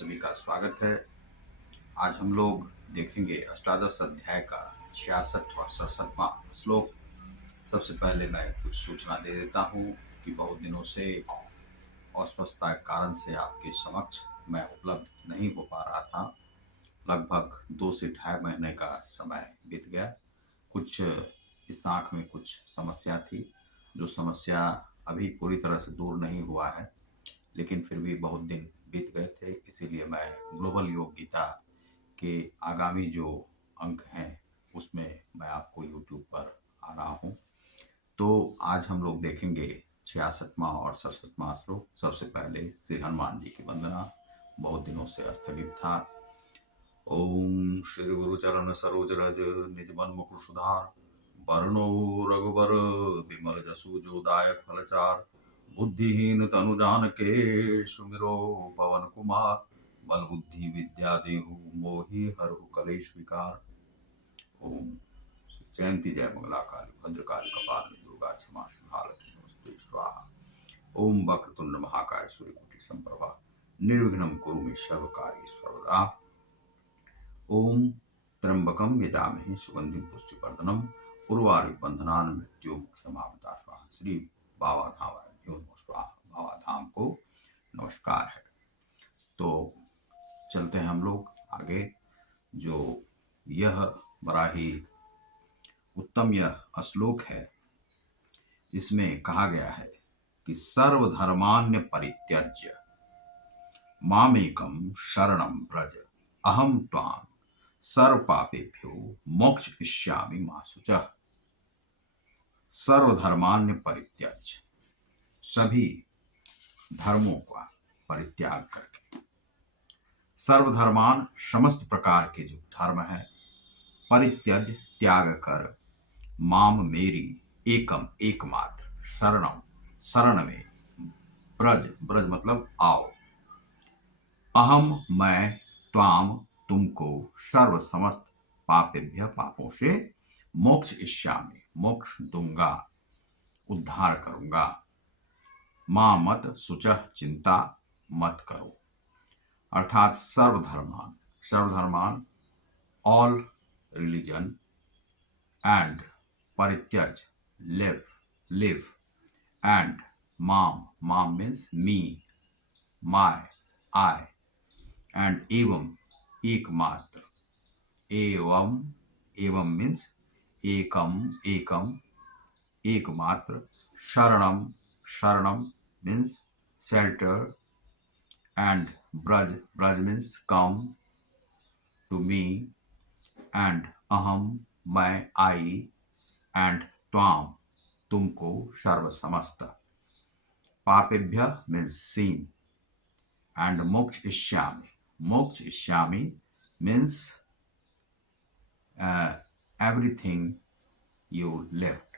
सभी का स्वागत है। आज हम लोग देखेंगे अष्टादश अध्याय का 66 और 67वां श्लोक। सबसे पहले मैं कुछ सूचना दे देता हूँ कि बहुत दिनों से अस्वस्थता के कारण से आपके समक्ष मैं उपलब्ध नहीं हो पा रहा था। लगभग 2 से ढाई महीने का समय बीत गया। कुछ इस आँख में कुछ समस्या थी, जो समस्या अभी पूरी तरह से दूर नहीं हुआ है, लेकिन फिर भी बहुत दिन बीत गए थे। इसीलिए मैं ग्लोबल योग गीता के आगामी जो अंक हैं उसमें मैं आपको यूट्यूब पर आ रहा हूँ। तो आज हम लोग देखेंगे 66वां और 67वां श्लोक। सबसे पहले श्री हनुमान जी की वंदना, बहुत दिनों से स्थगित था। ओम श्री गुरु चरण सरोज रज निज मन मुकुर सुधार, वरणो रघुबर विमल जसु जो दायक फलचार, बुद्धिहीन तनु जानके सुमिरो पवन कुमार, बल बुद्धि विद्या देहु मोहि हरहु कलेश विकार। ओम जयंती जय मंगला काली भद्रकाली कपालिनी दुर्गा क्षमा शुभा लक्ष्मी नमस्ते स्वाहा। ओम वक्रतुंड महाकाय सूर्यकोटि संप्रभा निर्विघ्नं कुरु मे सर्व कार्य सर्वदा। ओम त्र्यंबकम यजामहे सुगंधिम पुष्टिवर्धनम उर्वारुक बंधनान मृत्युमुक्षमामृता स्वाहा। श्री बाबा धाम स्वाहा। बाबा धाम को नमस्कार है। तो चलते हैं हम लोग आगे। जो यह बड़ा ही उत्तम यह श्लोक है, इसमें कहा गया है कि सर्वधर्मान्य परित्यज्य मामेकम शरणम व्रज अहम त्वां सर्व पापेभ्यो मोक्षयिष्यामि मा शुचः। सर्वधर्मान्य परित्यज, सभी धर्मों का परित्याग करके, सर्वधर्मान समस्त प्रकार के जो धर्म है, परित्यज त्याग कर, माम मेरी एकम एकमात्र, शरणम शरण में, ब्रज ब्रज मतलब आओ, अहम मैं, त्वाम तुमको, सर्व समस्त पापेभ्य पापों से, मोक्ष इष्यामि मोक्ष दूंगा, उद्धार करूंगा, मां मत शुचः चिंता मत करो। अर्थात सर्वधर्मान, सर्वधर्मान ऑल रिलीजन एंड परित्यज लिव लिव एंड माम माम means me my I and एवं एकमात्र, एवं एवं मीन्स एकम एकम एकमात्र, शरणम शरणम मीन्स शेल्टर एंड ब्रज ब्रज means come to me and अहम मैं आई एंड त्वाम तुमको, सर्व समस्त, पापेभ्य मीन्स सीन एंड मोक्ष इष्यामि, मोक्ष इष्यामि means everything you left,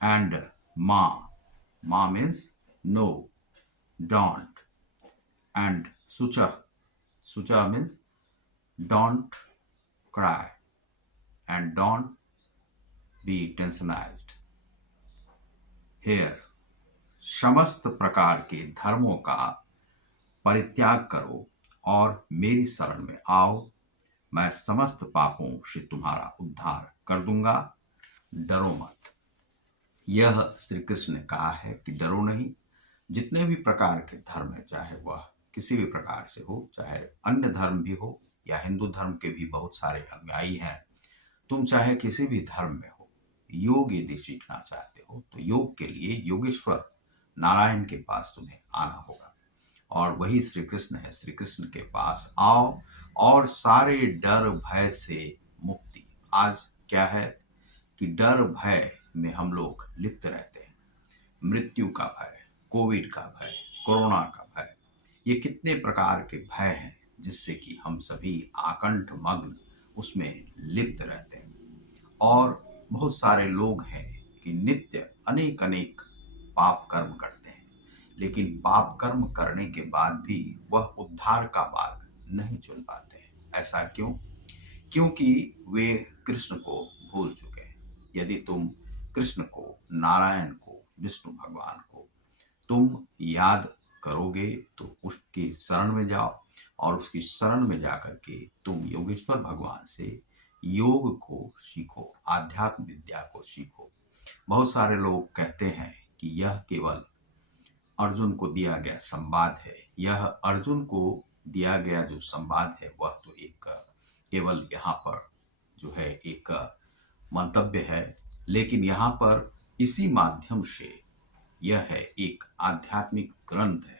and ma means no, don't, and sucha means don't cry and don't be tensionized. Here समस्त प्रकार के धर्मों का परित्याग करो और मेरी शरण में आओ, मैं समस्त पापों से तुम्हारा उद्धार कर दूंगा, डरो मत। यह श्री कृष्ण ने कहा है कि डरो नहीं। जितने भी प्रकार के धर्म है, चाहे वह किसी भी प्रकार से हो, चाहे अन्य धर्म भी हो या हिंदू धर्म के भी बहुत सारे अनुयायी हैं, तुम चाहे किसी भी धर्म में हो, योग यदि सीखना चाहते हो तो योग के लिए योगेश्वर नारायण के पास तुम्हें आना होगा, और वही श्री कृष्ण है। श्री कृष्ण के पास आओ और सारे डर भय से मुक्ति। आज क्या है कि डर भय में हम लोग लिप्त रहते हैं। मृत्यु का भय, कोविड का भय, कोरोना का भय, ये कितने प्रकार के भय हैं जिससे कि हम सभी आकंठ मग्न उसमें लिप्त रहते हैं। और बहुत सारे लोग हैं कि नित्य अनेक अनेक पाप कर्म करते हैं, लेकिन पाप कर्म करने के बाद भी वह उद्धार का मार्ग नहीं चुन पाते हैं। ऐसा क्यों? क्योंकि वे कृष्ण को भूल चुके हैं। यदि तुम कृष्ण को, नारायण को, विष्णु भगवान को तुम याद करोगे तो उसकी शरण में जाओ और उसकी शरण में जाकर के तुम योगेश्वर भगवान से योग को सीखो, आध्यात्म विद्या को सीखो। बहुत सारे लोग कहते हैं कि यह केवल अर्जुन को दिया गया संवाद है। यह अर्जुन को दिया गया जो संवाद है वह तो एक केवल यहाँ पर जो है एक मंतव्य है, लेकिन यहाँ पर इसी माध्यम से यह है एक आध्यात्मिक ग्रंथ है।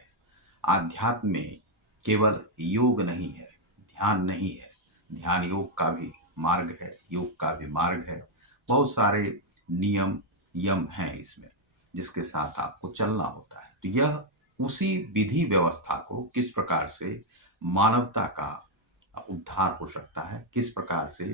आध्यात्म में केवल योग नहीं है, ध्यान नहीं है। ध्यान योग का भी मार्ग है, योग का भी मार्ग है। बहुत सारे नियम यम हैं इसमें जिसके साथ आपको चलना होता है। तो यह उसी विधि व्यवस्था को किस प्रकार से मानवता का उद्धार हो सकता है, किस प्रकार से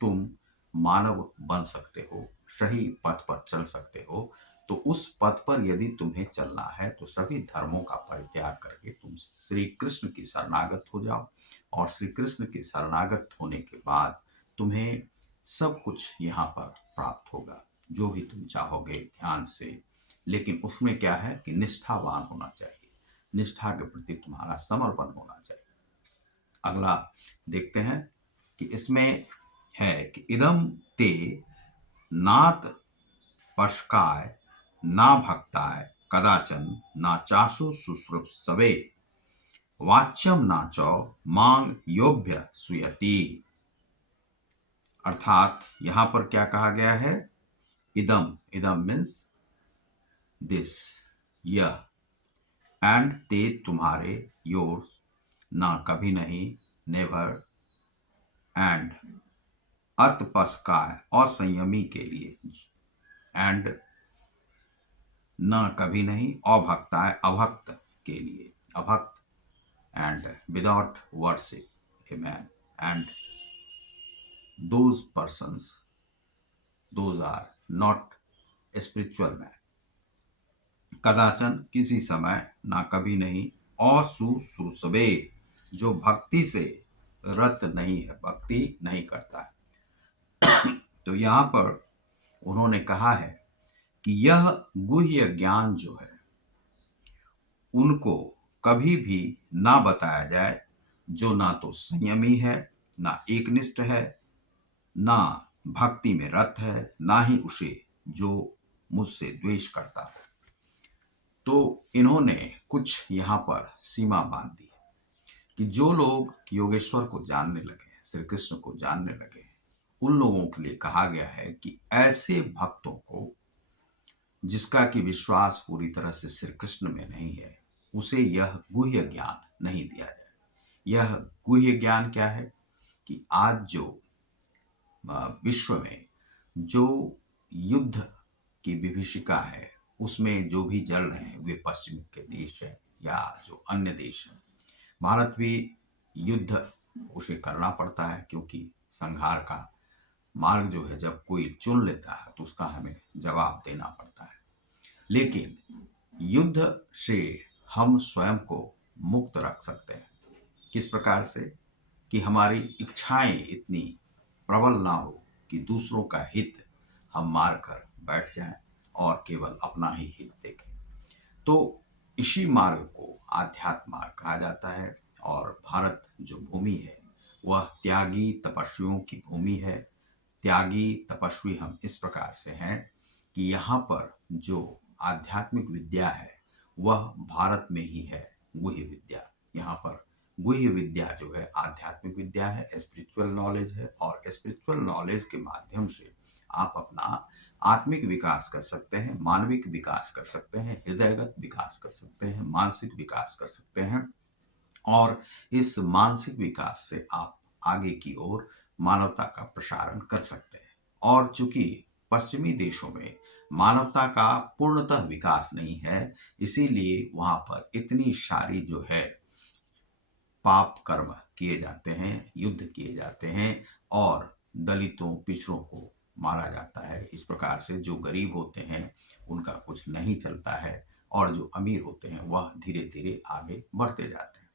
तुम मानव बन सकते हो, सही पथ पर चल सकते हो। तो उस पथ पर यदि तुम्हें चलना है तो सभी धर्मों का परित्याग करके तुम श्री कृष्ण की शरणागत हो जाओ, और श्री कृष्ण की शरणागत होने के बाद तुम्हें सब कुछ यहाँ पर प्राप्त होगा, जो भी तुम चाहोगे ध्यान से। लेकिन उसमें क्या है कि निष्ठावान होना चाहिए, निष्ठा के प्रति तुम्हारा समर्पण होना चाहिए। अगला देखते हैं कि इसमें है कि इदम ते नात पशकाय ना भक्ताय कदाचन ना चासु शुश्रूषवे वाच्यम ना च मांग योभ्य सुयति। अर्थात यहां पर क्या कहा गया है, इदम, इदम मीन्स दिस, यह, एंड ते तुम्हारे, योर, ना कभी नहीं, नेवर, एंड अतपस्काय असंयमी के लिए, एंड न कभी नहीं, अभक्ताय अभक्त के लिए, अभक्त, and without worship a man, and those persons those are not spiritual man. कदाचन किसी समय, ना कभी नहीं, असुश्रूषवे जो भक्ति से रत नहीं है, भक्ति नहीं करता है। तो यहाँ पर उन्होंने कहा है कि यह गुह्य ज्ञान जो है उनको कभी भी ना बताया जाए जो ना तो संयमी है, ना एकनिष्ठ है, ना भक्ति में रत है, ना ही उसे जो मुझसे द्वेष करता हो। तो इन्होंने कुछ यहाँ पर सीमा बांध दी कि जो लोग योगेश्वर को जानने लगे, श्री कृष्ण को जानने लगे, उन लोगों के लिए कहा गया है कि ऐसे भक्तों को जिसका कि विश्वास पूरी तरह से श्री कृष्ण में नहीं है, उसे यह गुह्य ज्ञान नहीं दिया जाए। यह गुह्य ज्ञान क्या है कि आज जो विश्व में जो युद्ध की विभीषिका है उसमें जो भी जल रहे हैं वे पश्चिम के देश है या जो अन्य देश है। भारत भी युद्ध उसे करना पड़ता है क्योंकि संहार का मार्ग जो है जब कोई चुन लेता है तो उसका हमें जवाब देना पड़ता है। लेकिन युद्ध से हम स्वयं को मुक्त रख सकते हैं। किस प्रकार से कि हमारी इच्छाएं इतनी प्रबल ना हो कि दूसरों का हित हम मार कर बैठ जाएं और केवल अपना ही हित देखें। तो इसी मार्ग को आध्यात्म मार्ग कहा जाता है। और भारत जो भूमि है वह त्यागी तपस्वियों की भूमि है। त्यागी तपस्वी हम इस प्रकार से हैं कि यहाँ पर जो आध्यात्मिक विद्या है वह भारत में ही है, गुह्य विद्या। यहाँ पर गुह्य विद्या जो है आध्यात्मिक विद्या है, स्पिरिचुअल नॉलेज है, और स्पिरिचुअल नॉलेज के माध्यम से आप अपना आत्मिक विकास कर सकते हैं, मानविक विकास कर सकते हैं, हृदयगत विकास कर सकते हैं, मानसिक विकास कर सकते हैं। और इस मानसिक विकास से आप आगे की ओर मानवता का प्रसारण कर सकते हैं। और चूंकि पश्चिमी देशों में मानवता का पूर्णतः विकास नहीं है, इसीलिए वहां पर इतनी सारी जो है पाप कर्म किए जाते हैं, युद्ध किए जाते हैं, और दलितों पिछड़ों को मारा जाता है। इस प्रकार से जो गरीब होते हैं उनका कुछ नहीं चलता है, और जो अमीर होते हैं वह धीरे धीरे आगे बढ़ते जाते हैं।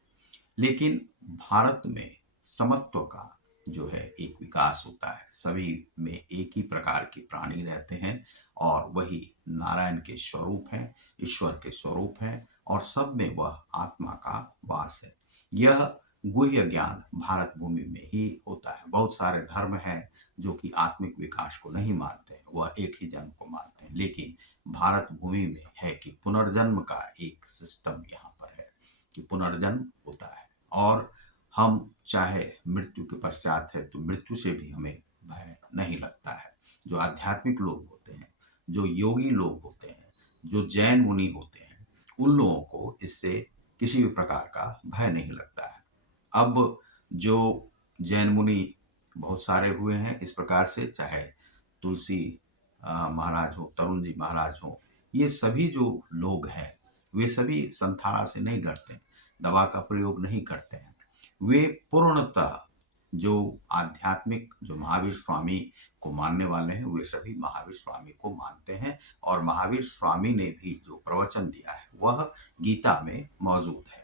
लेकिन भारत में समत्व का जो है एक विकास होता है, सभी में एक ही प्रकार के प्राणी रहते हैं, और वही नारायण के स्वरूप हैं, ईश्वर के स्वरूप हैं, और सब में वह आत्मा का वास है। यह गुह्य ज्ञान भारत भूमि में ही होता है। बहुत सारे धर्म हैं जो कि आत्मिक विकास को नहीं मानते हैं, वह एक ही जन्म को मानते हैं, लेकिन भारत भूमि में है कि पुनर्जन्म का एक सिस्टम यहाँ पर है कि पुनर्जन्म होता है। और हम चाहे मृत्यु के पश्चात है तो मृत्यु से भी हमें भय नहीं लगता है। जो आध्यात्मिक लोग होते हैं, जो योगी लोग होते हैं, जो जैन मुनि होते हैं, उन लोगों को इससे किसी भी प्रकार का भय नहीं लगता है। अब जो जैन मुनि बहुत सारे हुए हैं इस प्रकार से, चाहे तुलसी महाराज हो, तरुण जी महाराज हो, ये सभी जो लोग हैं वे सभी संथारा से नहीं डरते, दवा का प्रयोग नहीं करते हैं। वे पूर्णतः जो आध्यात्मिक, जो महावीर स्वामी को मानने वाले हैं, वे सभी महावीर स्वामी को मानते हैं। और महावीर स्वामी ने भी जो प्रवचन दिया है वह गीता में मौजूद है।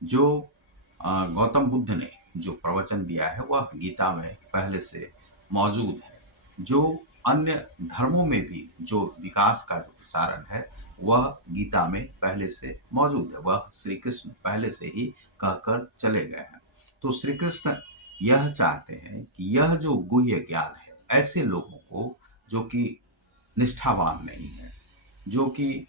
जो गौतम बुद्ध ने जो प्रवचन दिया है वह गीता में पहले से मौजूद है। जो अन्य धर्मों में भी जो विकास का जो प्रसारण है वह गीता में पहले से मौजूद है, वह श्री कृष्ण पहले से ही कहकर चले गए हैं। तो श्री कृष्ण यह चाहते हैं कि यह जो गुह्य ज्ञान है ऐसे लोगों को जो कि निष्ठावान नहीं है, जो कि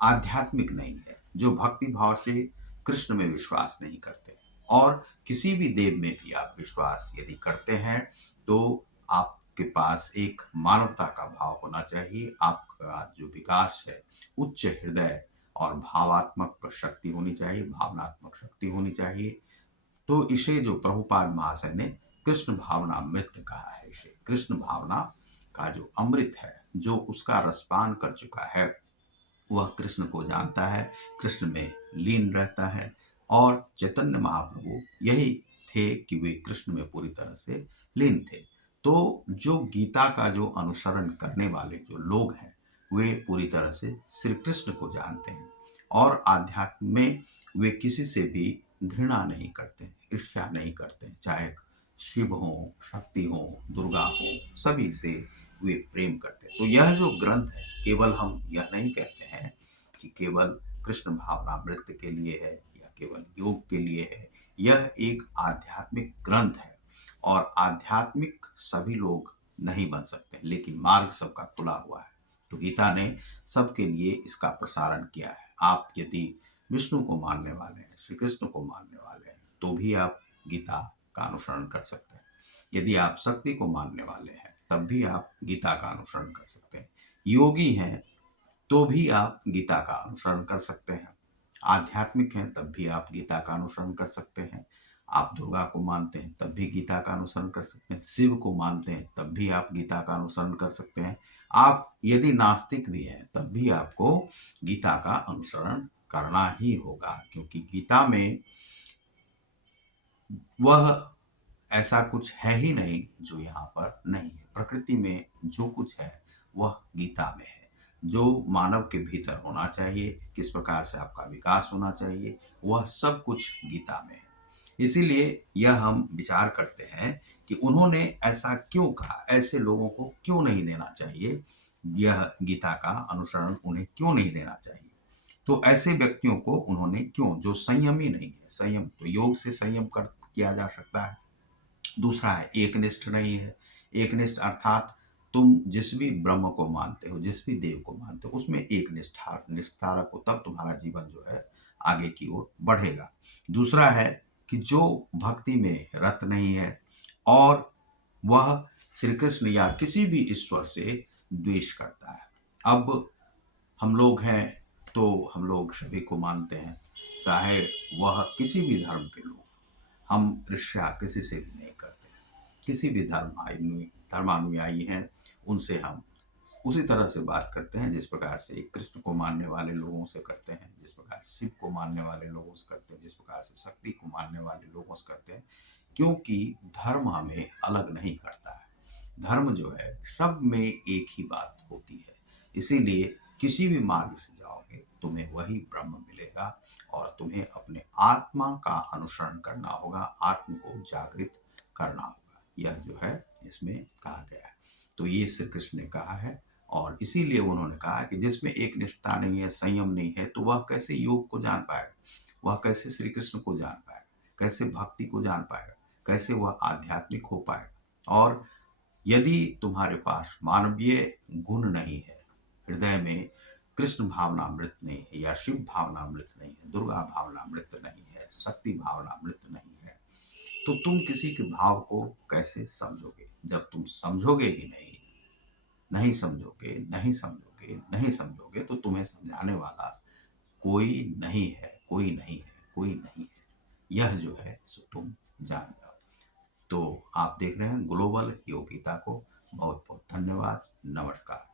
आध्यात्मिक नहीं है, जो भक्ति भाव से कृष्ण में विश्वास नहीं करते, और किसी भी देव में भी आप विश्वास यदि करते हैं तो आपके पास एक मानवता का भाव होना चाहिए। आपका जो विकास है उच्च हृदय और भावात्मक शक्ति होनी चाहिए, भावनात्मक शक्ति होनी चाहिए। तो इसे जो प्रभुपाद महाशय ने कृष्ण भावना अमृत कहा है, इसे कृष्ण भावना का जो अमृत है, जो उसका रसपान कर चुका है वह कृष्ण को जानता है, कृष्ण में लीन रहता है। और चैतन्य महाप्रभु यही थे कि वे कृष्ण में पूरी तरह से लीन थे। तो जो गीता का जो अनुसरण करने वाले जो लोग हैं वे पूरी तरह से श्री कृष्ण को जानते हैं, और आध्यात्म में वे किसी से भी घृणा नहीं करते हैं, ईर्ष्या नहीं करते हैं, चाहे शिव हो, शक्ति हो, दुर्गा हो, सभी से वे प्रेम करते हैं। तो यह जो ग्रंथ है, केवल हम यह नहीं कहते हैं कि केवल कृष्ण भावनामृत के लिए है या केवल योग के लिए है। यह एक आध्यात्मिक ग्रंथ है, और आध्यात्मिक सभी लोग नहीं बन सकते, लेकिन मार्ग सबका खुला हुआ है। तो गीता ने सबके लिए इसका प्रसारण किया है। आप यदि विष्णु को मानने वाले हैं, श्री कृष्ण को मानने वाले हैं, तो भी आप गीता का अनुसरण कर सकते हैं। यदि आप शक्ति को मानने वाले हैं तब भी आप गीता का अनुसरण कर सकते हैं। योगी हैं तो भी आप गीता का अनुसरण कर सकते हैं। आध्यात्मिक हैं तब भी आप गीता का अनुसरण कर सकते हैं। आप दुर्गा को मानते हैं तब भी गीता का अनुसरण कर सकते हैं। शिव को मानते हैं तब भी आप गीता का अनुसरण कर सकते हैं। आप यदि नास्तिक भी हैं तब भी आपको गीता का अनुसरण करना ही होगा, क्योंकि गीता में वह ऐसा कुछ है ही नहीं जो यहाँ पर नहीं है। प्रकृति में जो कुछ है वह गीता में है। जो मानव के भीतर होना चाहिए, किस प्रकार से आपका विकास होना चाहिए, वह सब कुछ गीता में है। इसीलिए यह हम विचार करते हैं कि उन्होंने ऐसा क्यों कहा, ऐसे लोगों को क्यों नहीं देना चाहिए, यह गीता का अनुसरण उन्हें क्यों नहीं देना चाहिए। तो ऐसे व्यक्तियों को उन्होंने क्यों, जो संयमी नहीं है, संयम तो योग से संयम कर किया जा सकता है। दूसरा है एकनिष्ठ नहीं है। एकनिष्ठ अर्थात तुम जिस भी ब्रह्म को मानते हो, जिस भी देव को मानते हो, उसमें एक निष्ठा रखो, तब तुम्हारा जीवन जो है आगे की ओर बढ़ेगा। दूसरा है कि जो भक्ति में रत नहीं है और वह श्री कृष्ण या किसी भी ईश्वर से द्वेष करता है। अब हम लोग हैं तो हम लोग सभी को मानते हैं, चाहे वह किसी भी धर्म के लोग, हम ईर्ष्या किसी से भी नहीं करते। किसी भी धर्मानुयायी हैं उनसे हम उसी तरह से बात करते हैं जिस प्रकार से कृष्ण को मानने वाले लोगों से करते हैं, जिस प्रकार शिव को मानने वाले लोगों से करते हैं, जिस प्रकार से शक्ति को मानने वाले लोगों से करते हैं। क्योंकि धर्म हमें अलग नहीं करता है। धर्म जो है सब में एक ही बात होती है। इसीलिए किसी भी मार्ग से जाओगे तुम्हें वही ब्रह्म मिलेगा, और तुम्हें अपने आत्मा का अनुसरण करना होगा, आत्म को जागृत करना होगा। यह जो है इसमें कहा गया है। तो ये श्री कृष्ण ने कहा है, और इसीलिए उन्होंने कहा कि जिसमें एक निष्ठा नहीं है, संयम नहीं है, तो वह कैसे योग को जान पाएगा? वह कैसे श्री कृष्ण को जान पाएगा? कैसे भक्ति को जान पाएगा? कैसे वह आध्यात्मिक हो पाएगा? और यदि तुम्हारे पास मानवीय गुण नहीं है, हृदय में कृष्ण भावनामृत नहीं है, या शिव भावनामृत नहीं है, दुर्गा भावनामृत नहीं है, शक्ति भावनामृत नहीं है, तो तुम किसी के भाव को कैसे समझोगे? जब तुम समझोगे ही नहीं, नहीं समझोगे, नहीं समझोगे, नहीं समझोगे, तो तुम्हें समझाने वाला कोई नहीं है, कोई नहीं है, कोई नहीं है। यह जो है सो तुम जान जाओ। तो आप देख रहे हैं ग्लोबल योगिता को। बहुत बहुत धन्यवाद। नमस्कार।